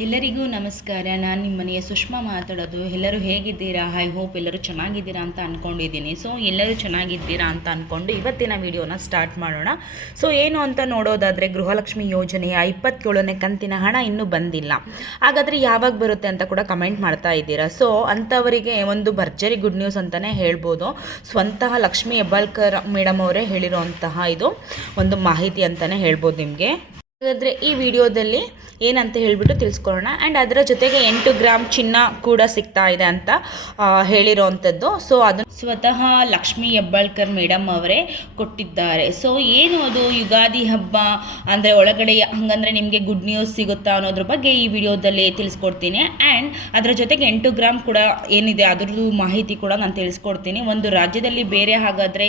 ಎಲ್ಲರಿಗೂ ನಮಸ್ಕಾರ. ನಾನು ನಿಮ್ಮ ಮನೆಯ ಸುಷ್ಮಾ ಮಾತಾಡೋದು. ಎಲ್ಲರೂ ಹೇಗಿದ್ದೀರಾ? ಐ ಹೋಪ್ ಎಲ್ಲರೂ ಚೆನ್ನಾಗಿದ್ದೀರಾ ಅಂತ ಅಂದ್ಕೊಂಡಿದ್ದೀನಿ. ಸೊ ಎಲ್ಲರೂ ಚೆನ್ನಾಗಿದ್ದೀರಾ ಅಂತ ಅಂದ್ಕೊಂಡು ಇವತ್ತಿನ ವಿಡಿಯೋನ ಸ್ಟಾರ್ಟ್ ಮಾಡೋಣ. ಸೊ ಏನು ಅಂತ ನೋಡೋದಾದರೆ, ಗೃಹಲಕ್ಷ್ಮಿ ಯೋಜನೆಯ 27ನೇ ಕಂತಿನ ಹಣ ಇನ್ನೂ ಬಂದಿಲ್ಲ. ಹಾಗಾದರೆ ಯಾವಾಗ ಬರುತ್ತೆ ಅಂತ ಕೂಡ ಕಮೆಂಟ್ ಮಾಡ್ತಾ ಇದ್ದೀರಾ. ಸೊ ಅಂಥವರಿಗೆ ಒಂದು ಭರ್ಜರಿ ಗುಡ್ ನ್ಯೂಸ್ ಅಂತಲೇ ಹೇಳ್ಬೋದು. ಸ್ವತಃ ಲಕ್ಷ್ಮಿ ಹೆಬ್ಬಾಳ್ಕರ್ ಮೇಡಮ್ ಅವರೇ ಹೇಳಿರೋಂತಹ ಇದು ಒಂದು ಮಾಹಿತಿ ಅಂತಲೇ ಹೇಳ್ಬೋದು ನಿಮಗೆ. ಹಾಗಾದರೆ ಈ ವಿಡಿಯೋದಲ್ಲಿ ಏನಂತ ಹೇಳಿಬಿಟ್ಟು ತಿಳಿಸ್ಕೊಳ್ಳೋಣ. ಆ್ಯಂಡ್ ಅದರ ಜೊತೆಗೆ 8 ಗ್ರಾಮ್ ಚಿನ್ನ ಕೂಡ ಸಿಗ್ತಾ ಇದೆ ಅಂತ ಹೇಳಿರೋವಂಥದ್ದು. ಸೊ ಅದನ್ನು ಸ್ವತಃ ಲಕ್ಷ್ಮಿ ಹೆಬ್ಬಾಳ್ಕರ್ ಮೇಡಮ್ ಅವರೇ ಕೊಟ್ಟಿದ್ದಾರೆ. ಸೊ ಏನು ಅದು ಯುಗಾದಿ ಹಬ್ಬ ಅಂದರೆ ಒಳಗಡೆ ಹಂಗಂದರೆ ನಿಮಗೆ ಗುಡ್ ನ್ಯೂಸ್ ಸಿಗುತ್ತಾ ಅನ್ನೋದ್ರ ಬಗ್ಗೆ ಈ ವಿಡಿಯೋದಲ್ಲಿ ತಿಳಿಸ್ಕೊಡ್ತೀನಿ. ಆ್ಯಂಡ್ ಅದರ ಜೊತೆಗೆ 8 ಗ್ರಾಮ್ ಕೂಡ ಏನಿದೆ ಅದರದ್ದು ಮಾಹಿತಿ ಕೂಡ ನಾನು ತಿಳಿಸ್ಕೊಡ್ತೀನಿ. ಒಂದು ರಾಜ್ಯದಲ್ಲಿ ಬೇರೆ ಹಾಗಾದರೆ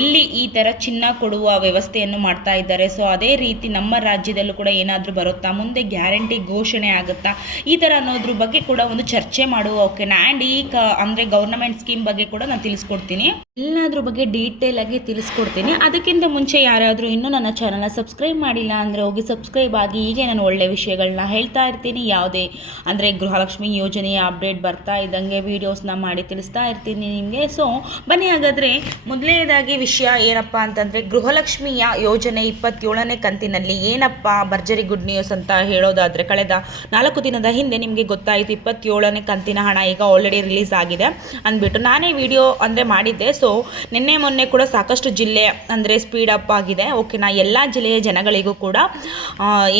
ಎಲ್ಲಿ ಈ ಥರ ಚಿನ್ನ ಕೊಡುವ ವ್ಯವಸ್ಥೆಯನ್ನು ಮಾಡ್ತಾ ಇದ್ದಾರೆ. ಸೊ ಅದೇ ರೀತಿ ನಮ್ಮ ರಾಜ್ಯದಲ್ಲೂ ಕೂಡ ಏನಾದರೂ ಬರುತ್ತಾ, ಮುಂದೆ ಗ್ಯಾರಂಟಿ ಘೋಷಣೆ ಆಗುತ್ತಾ, ಈ ಥರ ಅನ್ನೋದ್ರ ಬಗ್ಗೆ ಕೂಡ ಒಂದು ಚರ್ಚೆ ಮಾಡುವ. ಓಕೆನಾ? ಆ್ಯಂಡ್ ಈ ಅಂದರೆ ಗೌರ್ನಮೆಂಟ್ ಸ್ಕೀಮ್ ಬಗ್ಗೆ ಕೂಡ ನಾನು ತಿಳಿಸ್ಕೊಡ್ತೀನಿ. ಎಲ್ಲದ್ರ ಬಗ್ಗೆ ಡೀಟೇಲ್ ಆಗಿ ತಿಳಿಸ್ಕೊಡ್ತೀನಿ. ಅದಕ್ಕಿಂತ ಮುಂಚೆ ಯಾರಾದರೂ ಇನ್ನೂ ನನ್ನ ಚಾನಲ್ನ ಸಬ್ಸ್ಕ್ರೈಬ್ ಮಾಡಿಲ್ಲ ಅಂದರೆ ಹೋಗಿ ಸಬ್ಸ್ಕ್ರೈಬ್ ಆಗಿ. ಹೀಗೆ ನಾನು ಒಳ್ಳೆ ವಿಷಯಗಳನ್ನ ಹೇಳ್ತಾ ಇರ್ತೀನಿ. ಯಾವುದೇ ಅಂದರೆ ಗೃಹಲಕ್ಷ್ಮಿ ಯೋಜನೆಯ ಅಪ್ಡೇಟ್ ಬರ್ತಾ ಇದ್ದಂಗೆ ವೀಡಿಯೋಸ್ನ ಮಾಡಿ ತಿಳಿಸ್ತಾ ಇರ್ತೀನಿ ನಿಮಗೆ. ಸೊ ಬನ್ನಿ ಹಾಗಾದರೆ ಮೊದಲನೇದಾಗಿ ವಿಷಯ ಏನಪ್ಪ ಅಂತಂದರೆ, ಗೃಹಲಕ್ಷ್ಮಿಯ ಯೋಜನೆ 27ನೇ ಕಂತಿನಲ್ಲಿ ಏನಪ್ಪ ಭರ್ಜರಿ ಗುಡ್ ನ್ಯೂಸ್ ಅಂತ ಹೇಳೋದಾದರೆ, ಕಳೆದ 4 ದಿನದ ಹಿಂದೆ ನಿಮಗೆ ಗೊತ್ತಾಯಿತು 27ನೇ ಕಂತಿನ ಹಣ ಈಗ ಆಲ್ರೆಡಿ ರಿಲೀಸ್ ಆಗಿದೆ ಅಂದ್ಬಿಟ್ಟು ನಾನೇ ವಿಡಿಯೋ ಅಂದರೆ ಮಾಡಿದ್ದೆ. ಸೊ ನಿನ್ನೆ ಮೊನ್ನೆ ಕೂಡ ಸಾಕಷ್ಟು ಜಿಲ್ಲೆ ಅಂದರೆ ಸ್ಪೀಡ್ ಅಪ್ ಆಗಿದೆ. ಓಕೆನಾ? ಎಲ್ಲ ಜಿಲ್ಲೆಯ ಜನಗಳಿಗೂ ಕೂಡ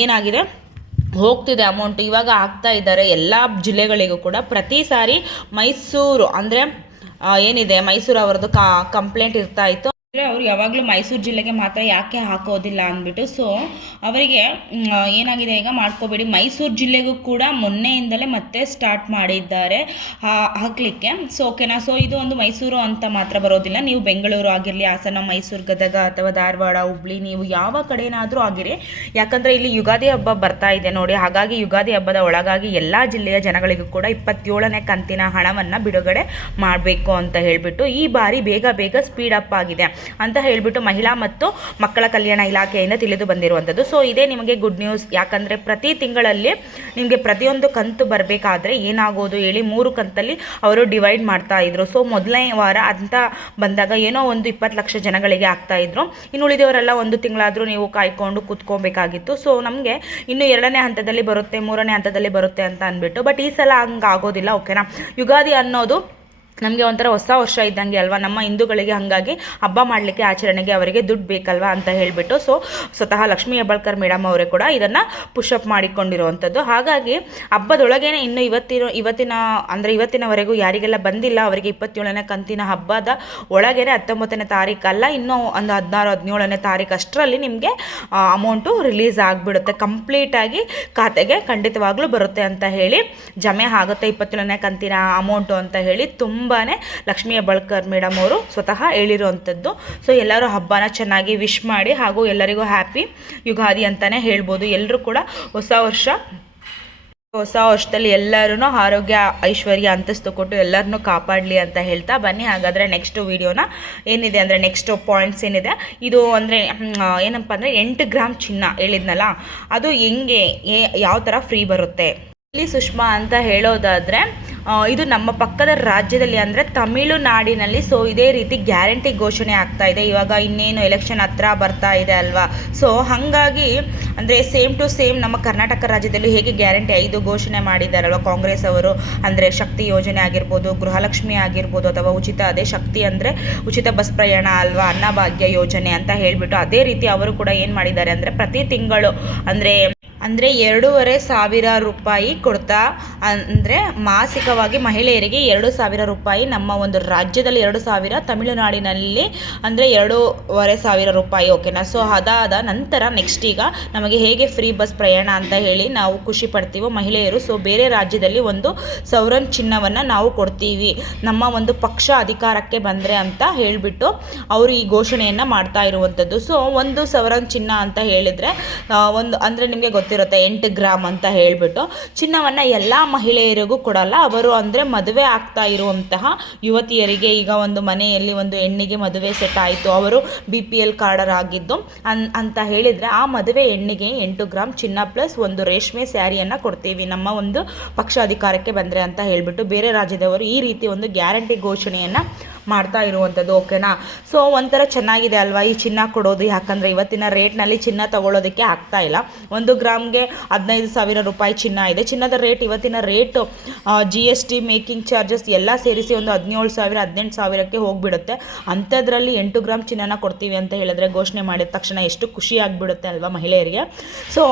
ಏನಾಗಿದೆ ಹೋಗ್ತಿದೆ ಅಮೌಂಟ್. ಇವಾಗ ಆಗ್ತಾ ಇದ್ದಾರೆ ಎಲ್ಲ ಜಿಲ್ಲೆಗಳಿಗೂ ಕೂಡ. ಪ್ರತಿ ಸಾರಿ ಮೈಸೂರು ಅಂದರೆ ಏನಿದೆ ಮೈಸೂರು ಅವರದ್ದು ಕಂಪ್ಲೇಂಟ್ ಇರ್ತಾ ಇತ್ತು. ಅವರು ಯಾವಾಗಲೂ ಮೈಸೂರು ಜಿಲ್ಲೆಗೆ ಮಾತ್ರ ಯಾಕೆ ಹಾಕೋದಿಲ್ಲ ಅಂದ್ಬಿಟ್ಟು. ಸೊ ಅವರಿಗೆ ಏನಾಗಿದೆ, ಈಗ ಮಾಡ್ಕೋಬೇಡಿ, ಮೈಸೂರು ಜಿಲ್ಲೆಗೂ ಕೂಡ ಮೊನ್ನೆಯಿಂದಲೇ ಮತ್ತೆ ಸ್ಟಾರ್ಟ್ ಮಾಡಿದ್ದಾರೆ ಹಾಕಲಿಕ್ಕೆ. ಸೊ ಓಕೆನಾ? ಸೊ ಇದು ಒಂದು ಮೈಸೂರು ಅಂತ ಮಾತ್ರ ಬರೋದಿಲ್ಲ. ನೀವು ಬೆಂಗಳೂರು ಆಗಿರಲಿ, ಹಾಸನ, ಮೈಸೂರು, ಗದಗ ಅಥವಾ ಧಾರವಾಡ, ಹುಬ್ಳಿ, ನೀವು ಯಾವ ಕಡೆನಾದರೂ ಆಗಿರಿ. ಯಾಕಂದರೆ ಇಲ್ಲಿ ಯುಗಾದಿ ಹಬ್ಬ ಬರ್ತಾ ಇದೆ ನೋಡಿ. ಹಾಗಾಗಿ ಯುಗಾದಿ ಹಬ್ಬದ ಒಳಗಾಗಿ ಎಲ್ಲ ಜಿಲ್ಲೆಯ ಜನಗಳಿಗೂ ಕೂಡ 27ನೇ ಕಂತಿನ ಹಣವನ್ನು ಬಿಡುಗಡೆ ಮಾಡಬೇಕು ಅಂತ ಹೇಳಿಬಿಟ್ಟು ಈ ಬಾರಿ ಬೇಗ ಸ್ಪೀಡ್ ಅಪ್ ಆಗಿದೆ ಅಂತ ಹೇಳಿಬಿಟ್ಟು ಮಹಿಳಾ ಮತ್ತು ಮಕ್ಕಳ ಕಲ್ಯಾಣ ಇಲಾಖೆಯಿಂದ ತಿಳಿದು ಬಂದಿರುವಂಥದ್ದು. ಸೊ ಇದೇ ನಿಮಗೆ ಗುಡ್ ನ್ಯೂಸ್. ಯಾಕಂದರೆ ಪ್ರತಿ ತಿಂಗಳಲ್ಲಿ ನಿಮಗೆ ಪ್ರತಿಯೊಂದು ಕಂತು ಬರಬೇಕಾದ್ರೆ ಏನಾಗೋದು ಹೇಳಿ 3 ಕಂತಲ್ಲಿ ಅವರು ಡಿವೈಡ್ ಮಾಡ್ತಾ ಇದ್ರು. ಸೊ ಮೊದಲನೇ ವಾರ ಅಂತ ಬಂದಾಗ ಏನೋ ಒಂದು 20 ಲಕ್ಷ ಜನಗಳಿಗೆ ಆಗ್ತಾ ಇದ್ರು. ಇನ್ನು ಉಳಿದವರೆಲ್ಲ 1 ತಿಂಗಳಾದರೂ ನೀವು ಕಾಯ್ಕೊಂಡು ಕೂತ್ಕೋಬೇಕಾಗಿತ್ತು. ಸೊ ನಮಗೆ ಇನ್ನು 2ನೇ ಹಂತದಲ್ಲಿ ಬರುತ್ತೆ, 3ನೇ ಹಂತದಲ್ಲಿ ಬರುತ್ತೆ ಅಂತ ಅಂದ್ಬಿಟ್ಟು. ಬಟ್ ಈ ಸಲ ಹಂಗೆ ಆಗೋದಿಲ್ಲ. ಓಕೆನಾ? ಯುಗಾದಿ ಅನ್ನೋದು ನಮಗೆ ಒಂಥರ ಹೊಸ ವರ್ಷ ಇದ್ದಂಗೆ ಅಲ್ವಾ ನಮ್ಮ ಹಿಂದೂಗಳಿಗೆ. ಹಾಗಾಗಿ ಹಬ್ಬ ಮಾಡಲಿಕ್ಕೆ, ಆಚರಣೆಗೆ ಅವರಿಗೆ ದುಡ್ಡು ಬೇಕಲ್ವಾ ಅಂತ ಹೇಳಿಬಿಟ್ಟು ಸೊ ಸ್ವತಃ ಲಕ್ಷ್ಮಿ ಹೆಬ್ಬಾಳ್ಕರ್ ಮೇಡಮ್ ಅವರೇ ಕೂಡ ಇದನ್ನು ಪುಷಪ್ ಮಾಡಿಕೊಂಡಿರುವಂಥದ್ದು. ಹಾಗಾಗಿ ಹಬ್ಬದೊಳಗೇನೆ ಇನ್ನು ಇವತ್ತಿನವರೆಗೂ ಯಾರಿಗೆಲ್ಲ ಬಂದಿಲ್ಲ ಅವರಿಗೆ 27ನೇ ಕಂತಿನ ಹಬ್ಬದ ಒಳಗೇನೆ 19ನೇ ತಾರೀಕು ಅಲ್ಲ, ಇನ್ನೂ ಒಂದು 16, 17ನೇ ತಾರೀಕು ಅಷ್ಟರಲ್ಲಿ ನಿಮಗೆ ಅಮೌಂಟು ರಿಲೀಸ್ ಆಗಿಬಿಡುತ್ತೆ. ಕಂಪ್ಲೀಟಾಗಿ ಖಾತೆಗೆ ಖಂಡಿತವಾಗ್ಲೂ ಬರುತ್ತೆ ಅಂತ ಹೇಳಿ, ಜಮೆ ಆಗುತ್ತೆ 27ನೇ ಕಂತಿನ ಅಮೌಂಟು ಅಂತ ಹೇಳಿ ತುಂಬಾ ಲಕ್ಷ್ಮಿ ಹೆಬ್ಬಾಳ್ಕರ್ ಮೇಡಮ್ ಅವರು ಸ್ವತಃ ಹೇಳಿರುವಂಥದ್ದು. ಸೊ ಎಲ್ಲರೂ ಹಬ್ಬನ ಚೆನ್ನಾಗಿ ವಿಶ್ ಮಾಡಿ, ಹಾಗೂ ಎಲ್ಲರಿಗೂ ಹ್ಯಾಪಿ ಯುಗಾದಿ ಅಂತಲೇ ಹೇಳ್ಬೋದು. ಎಲ್ಲರೂ ಕೂಡ ಹೊಸ ವರ್ಷದಲ್ಲಿ ಎಲ್ಲರೂ ಆರೋಗ್ಯ, ಐಶ್ವರ್ಯ, ಅಂತಸ್ತು ಕೊಟ್ಟು ಎಲ್ಲರನ್ನೂ ಕಾಪಾಡಲಿ ಅಂತ ಹೇಳ್ತಾ ಬನ್ನಿ ಹಾಗಾದರೆ ನೆಕ್ಸ್ಟ್ ವಿಡಿಯೋನ ಏನಿದೆ ಅಂದರೆ ನೆಕ್ಸ್ಟ್ ಪಾಯಿಂಟ್ಸ್ ಏನಿದೆ ಇದು ಅಂದರೆ ಏನಪ್ಪ ಅಂದರೆ 8 ಗ್ರಾಮ್ ಚಿನ್ನ ಹೇಳಿದ್ನಲ್ಲ, ಅದು ಹೆಂಗೆ ಯಾವ ಥರ ಫ್ರೀ ಬರುತ್ತೆ ಇಲ್ಲಿ ಸುಷ್ಮಾ ಅಂತ ಹೇಳೋದಾದರೆ, ಇದು ನಮ್ಮ ಪಕ್ಕದ ರಾಜ್ಯದಲ್ಲಿ ಅಂದರೆ ತಮಿಳುನಾಡಿನಲ್ಲಿ. ಸೊ ಇದೇ ರೀತಿ ಗ್ಯಾರಂಟಿ ಘೋಷಣೆ ಆಗ್ತಾ ಇದೆ. ಇವಾಗ ಇನ್ನೇನು ಎಲೆಕ್ಷನ್ ಹತ್ರ ಬರ್ತಾ ಇದೆ ಅಲ್ವಾ. ಸೊ ಹಾಗಾಗಿ ಅಂದರೆ ಸೇಮ್ ಟು ಸೇಮ್ ನಮ್ಮ ಕರ್ನಾಟಕ ರಾಜ್ಯದಲ್ಲಿ ಹೇಗೆ ಗ್ಯಾರಂಟಿ 5 ಘೋಷಣೆ ಮಾಡಿದ್ದಾರಲ್ವ ಕಾಂಗ್ರೆಸ್ ಅವರು, ಅಂದರೆ ಶಕ್ತಿ ಯೋಜನೆ ಆಗಿರ್ಬೋದು, ಗೃಹಲಕ್ಷ್ಮಿ ಆಗಿರ್ಬೋದು, ಅಥವಾ ಅದೇ ಶಕ್ತಿ ಅಂದರೆ ಉಚಿತ ಬಸ್ ಪ್ರಯಾಣ ಅಲ್ವಾ, ಅನ್ನಭಾಗ್ಯ ಯೋಜನೆ ಅಂತ ಹೇಳಿಬಿಟ್ಟು ಅದೇ ರೀತಿ ಅವರು ಕೂಡ ಏನು ಮಾಡಿದ್ದಾರೆ ಅಂದರೆ ಪ್ರತಿ ತಿಂಗಳು ಅಂದರೆ 2,500 ರೂಪಾಯಿ ಕೊಡ್ತಾ, ಅಂದರೆ ಮಾಸಿಕವಾಗಿ ಮಹಿಳೆಯರಿಗೆ 2,000 ರೂಪಾಯಿ ನಮ್ಮ ಒಂದು ರಾಜ್ಯದಲ್ಲಿ 2,000, ತಮಿಳುನಾಡಿನಲ್ಲಿ ಅಂದರೆ 2,500 ರೂಪಾಯಿ. ಓಕೆನಾ? ಸೊ ಅದಾದ ನಂತರ ನೆಕ್ಸ್ಟ್ ಈಗ ನಮಗೆ ಹೇಗೆ ಫ್ರೀ ಬಸ್ ಪ್ರಯಾಣ ಅಂತ ಹೇಳಿ ನಾವು ಖುಷಿ ಪಡ್ತೀವೋ ಮಹಿಳೆಯರು, ಸೊ ಬೇರೆ ರಾಜ್ಯದಲ್ಲಿ 1,000 ಚಿನ್ನವನ್ನು ನಾವು ಕೊಡ್ತೀವಿ ನಮ್ಮ ಒಂದು ಪಕ್ಷ ಅಧಿಕಾರಕ್ಕೆ ಬಂದರೆ ಅಂತ ಹೇಳಿಬಿಟ್ಟು ಅವರು ಈ ಘೋಷಣೆಯನ್ನು ಮಾಡ್ತಾ ಇರುವಂಥದ್ದು. ಸೊ 1,000 ಚಿನ್ನ ಅಂತ ಹೇಳಿದರೆ ಒಂದು ಅಂದರೆ ನಿಮಗೆ ಗೊತ್ತಿದೆ ಗೊತ್ತಿರುತ್ತೆ 8 ಗ್ರಾಮ್ ಅಂತ ಹೇಳಿಬಿಟ್ಟು. ಚಿನ್ನವನ್ನು ಎಲ್ಲ ಮಹಿಳೆಯರಿಗೂ ಕೊಡಲ್ಲ. ಅವರು ಅಂದರೆ ಮದುವೆ ಆಗ್ತಾ ಇರುವಂತಹ ಯುವತಿಯರಿಗೆ, ಈಗ ಒಂದು ಮನೆಯಲ್ಲಿ ಒಂದು ಹೆಣ್ಣಿಗೆ ಮದುವೆ ಸೆಟ್ ಆಯಿತು, ಅವರು BPL ಕಾರ್ಡರ್ ಆಗಿದ್ದು ಅಂತ ಹೇಳಿದರೆ ಆ ಮದುವೆ ಹೆಣ್ಣಿಗೆ 8 ಗ್ರಾಮ್ ಚಿನ್ನ ಪ್ಲಸ್ ಒಂದು ರೇಷ್ಮೆ ಸ್ಯಾರಿಯನ್ನು ಕೊಡ್ತೀವಿ ನಮ್ಮ ಒಂದು ಪಕ್ಷ ಅಧಿಕಾರಕ್ಕೆ ಬಂದರೆ ಅಂತ ಹೇಳಿಬಿಟ್ಟು ಬೇರೆ ರಾಜ್ಯದವರು ಈ ರೀತಿ ಒಂದು ಗ್ಯಾರಂಟಿ ಘೋಷಣೆಯನ್ನು ಮಾಡ್ತಾ ಇರುವಂಥದ್ದು. ಓಕೆನಾ? ಸೊ ಒಂಥರ ಚೆನ್ನಾಗಿದೆ ಅಲ್ವಾ ಈ ಚಿನ್ನ ಕೊಡೋದು. ಯಾಕಂದರೆ ಇವತ್ತಿನ ರೇಟ್ನಲ್ಲಿ ಚಿನ್ನ ತಗೊಳ್ಳೋದಕ್ಕೆ ಆಗ್ತಾ ಇಲ್ಲ. 1 ಗ್ರಾಮ್ಗೆ 15,000 ರೂಪಾಯಿ ಚಿನ್ನ ಇದೆ. ಚಿನ್ನದ ರೇಟ್ ಇವತ್ತಿನ ರೇಟು GST ಮೇಕಿಂಗ್ ಚಾರ್ಜಸ್ ಎಲ್ಲ ಸೇರಿಸಿ ಒಂದು 17,000 18,000ಕ್ಕೆ ಹೋಗಿಬಿಡುತ್ತೆ. ಅಂಥದ್ರಲ್ಲಿ 8 ಗ್ರಾಮ್ ಚಿನ್ನನ ಕೊಡ್ತೀವಿ ಅಂತ ಹೇಳಿದ್ರೆ ಘೋಷಣೆ ಮಾಡಿದ ತಕ್ಷಣ ಎಷ್ಟು ಖುಷಿ ಆಗಿಬಿಡುತ್ತೆ ಅಲ್ವಾ ಮಹಿಳೆಯರಿಗೆ. ಸೊ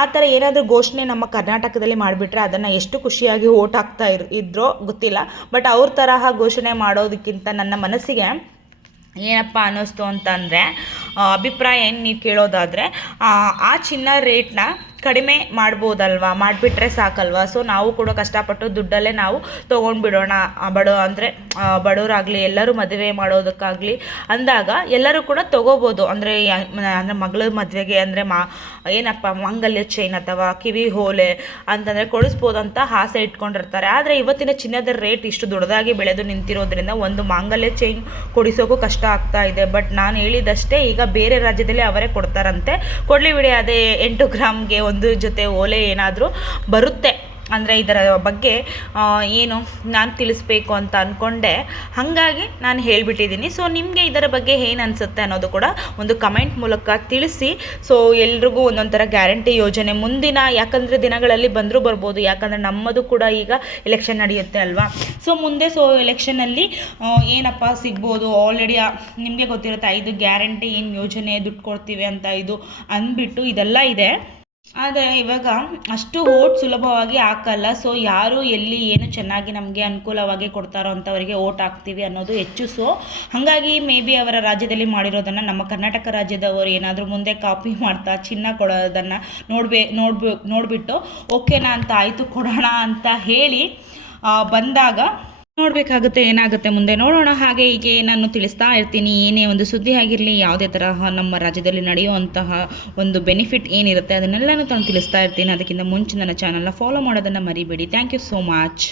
ಆ ಥರ ಏನಾದರೂ ಘೋಷಣೆ ನಮ್ಮ ಕರ್ನಾಟಕದಲ್ಲಿ ಮಾಡಿಬಿಟ್ರೆ ಅದನ್ನು ಎಷ್ಟು ಖುಷಿಯಾಗಿ ಓಟ್ ಹಾಕ್ತಾ ಇದ್ರೋ ಗೊತ್ತಿಲ್ಲ. ಬಟ್ ಅವ್ರ ತರಹ ಘೋಷಣೆ ಮಾಡೋದಕ್ಕಿಂತ ನನ್ನ ಮನಸ್ಸಿಗೆ ಏನಪ್ಪ ಅನ್ನಿಸ್ತು ಅಂತಂದರೆ, ಅಭಿಪ್ರಾಯ ಏನು ನೀವು ಕೇಳೋದಾದರೆ, ಆ ಚಿನ್ನ ರೇಟ್ನ ಕಡಿಮೆ ಮಾಡ್ಬೋದಲ್ವಾ, ಮಾಡಿಬಿಟ್ರೆ ಸಾಕಲ್ವಾ. ಸೊ ನಾವು ಕೂಡ ಕಷ್ಟಪಟ್ಟು ದುಡ್ಡಲ್ಲೇ ನಾವು ತೊಗೊಂಡ್ಬಿಡೋಣ. ಅಂದರೆ ಬಡವರಾಗಲಿ ಎಲ್ಲರೂ ಮದುವೆ ಮಾಡೋದಕ್ಕಾಗಲಿ ಅಂದಾಗ ಎಲ್ಲರೂ ಕೂಡ ತೊಗೋಬೋದು. ಅಂದರೆ ಮಗಳ ಮದುವೆಗೆ ಅಂದರೆ ಏನಪ್ಪ ಮಾಂಗಲ್ಯ ಚೈನ್ ಅಥವಾ ಕಿವಿ ಓಲೆ ಅಂತಂದರೆ ಕೊಡಿಸ್ಬೋದು ಅಂತ ಆಸೆ ಇಟ್ಕೊಂಡಿರ್ತಾರೆ. ಆದರೆ ಇವತ್ತಿನ ಚಿನ್ನದ ರೇಟ್ ಇಷ್ಟು ದೊಡ್ಡದಾಗಿ ಬೆಳೆದು ನಿಂತಿರೋದ್ರಿಂದ ಒಂದು ಮಾಂಗಲ್ಯ ಚೈನ್ ಕೊಡಿಸೋಕ್ಕೂ ಕಷ್ಟ ಆಗ್ತಾ ಇದೆ. ಬಟ್ ನಾನು ಹೇಳಿದಷ್ಟೇ ಈಗ ಬೇರೆ ರಾಜ್ಯದಲ್ಲಿ ಅವರೇ ಕೊಡ್ತಾರಂತೆ. ಕೊಡಲಿ ಬಿಡಿ, ಅದೇ 8 ಗ್ರಾಮ್ಗೆ ಒಂದು ಜೊತೆ ಓಲೆ ಏನಾದರೂ ಬರುತ್ತೆ ಅಂದರೆ ಇದರ ಬಗ್ಗೆ ಏನು ನಾನು ತಿಳಿಸ್ಬೇಕು ಅಂತ ಅಂದ್ಕೊಂಡೆ. ಹಾಗಾಗಿ ನಾನು ಹೇಳಿಬಿಟ್ಟಿದ್ದೀನಿ. ಸೊ ನಿಮಗೆ ಇದರ ಬಗ್ಗೆ ಏನು ಅನಿಸುತ್ತೆ ಅನ್ನೋದು ಕೂಡ ಒಂದು ಕಮೆಂಟ್ ಮೂಲಕ ತಿಳಿಸಿ. ಸೊ ಎಲ್ರಿಗೂ ಒಂದೊಂಥರ ಗ್ಯಾರಂಟಿ ಯೋಜನೆ ಮುಂದಿನ ಯಾಕಂದರೆ ದಿನಗಳಲ್ಲಿ ಬಂದರೂ ಬರ್ಬೋದು. ಯಾಕಂದರೆ ನಮ್ಮದು ಕೂಡ ಈಗ ಎಲೆಕ್ಷನ್ ನಡೆಯುತ್ತೆ ಅಲ್ವಾ. ಸೊ ಮುಂದೆ ಎಲೆಕ್ಷನಲ್ಲಿ ಏನಪ್ಪ ಸಿಗ್ಬೋದು. ಆಲ್ರೆಡಿ ನಿಮಗೆ ಗೊತ್ತಿರುತ್ತೆ 5 ಗ್ಯಾರಂಟಿ ಏನು ಯೋಜನೆ ದುಡ್ಡು ಕೊಡ್ತೀವಿ ಅಂತ ಇದು ಅಂದ್ಬಿಟ್ಟು ಇದೆಲ್ಲ ಇದೆ. ಆದರೆ ಇವಾಗ ಅಷ್ಟು ಓಟ್ ಸುಲಭವಾಗಿ ಹಾಕಲ್ಲ. ಸೊ ಯಾರು ಎಲ್ಲಿ ಏನು ಚೆನ್ನಾಗಿ ನಮಗೆ ಅನುಕೂಲವಾಗಿ ಕೊಡ್ತಾರೋ ಅಂಥವರಿಗೆ ಓಟ್ ಹಾಕ್ತೀವಿ ಅನ್ನೋದು ಹೆಚ್ಚು. ಸೊ ಹಾಗಾಗಿ ಮೇ ಬಿ ಅವರ ರಾಜ್ಯದಲ್ಲಿ ಮಾಡಿರೋದನ್ನು ನಮ್ಮ ಕರ್ನಾಟಕ ರಾಜ್ಯದವರು ಏನಾದರೂ ಮುಂದೆ ಕಾಪಿ ಮಾಡ್ತಾ ಚಿನ್ನ ಕೊಡೋದನ್ನು ನೋಡಿಬಿಟ್ಟು ಓಕೆನಾ ಅಂತ ಆಯಿತು ಕೊಡೋಣ ಅಂತ ಹೇಳಿ ಬಂದಾಗ ನೋಡಬೇಕಾಗುತ್ತೆ ಏನಾಗುತ್ತೆ ಮುಂದೆ ನೋಡೋಣ. ಹಾಗೆ ಹೀಗೆ ನಾನು ತಿಳಿಸ್ತಾ ಇರ್ತೀನಿ, ಏನೇ ಒಂದು ಸುದ್ದಿ ಆಗಿರಲಿ, ಯಾವುದೇ ತರಹ ನಮ್ಮ ರಾಜ್ಯದಲ್ಲಿ ನಡೆಯುವಂತಹ ಒಂದು ಬೆನಿಫಿಟ್ ಏನಿರುತ್ತೆ ಅದನ್ನೆಲ್ಲನೂ ನಾನು ತಿಳಿಸ್ತಾ ಇರ್ತೀನಿ. ಅದಕ್ಕಿಂತ ಮುಂಚೆ ನನ್ನ ಚಾನಲ್ನ ಫಾಲೋ ಮಾಡೋದನ್ನು ಮರಿಬೇಡಿ. Thank you so much.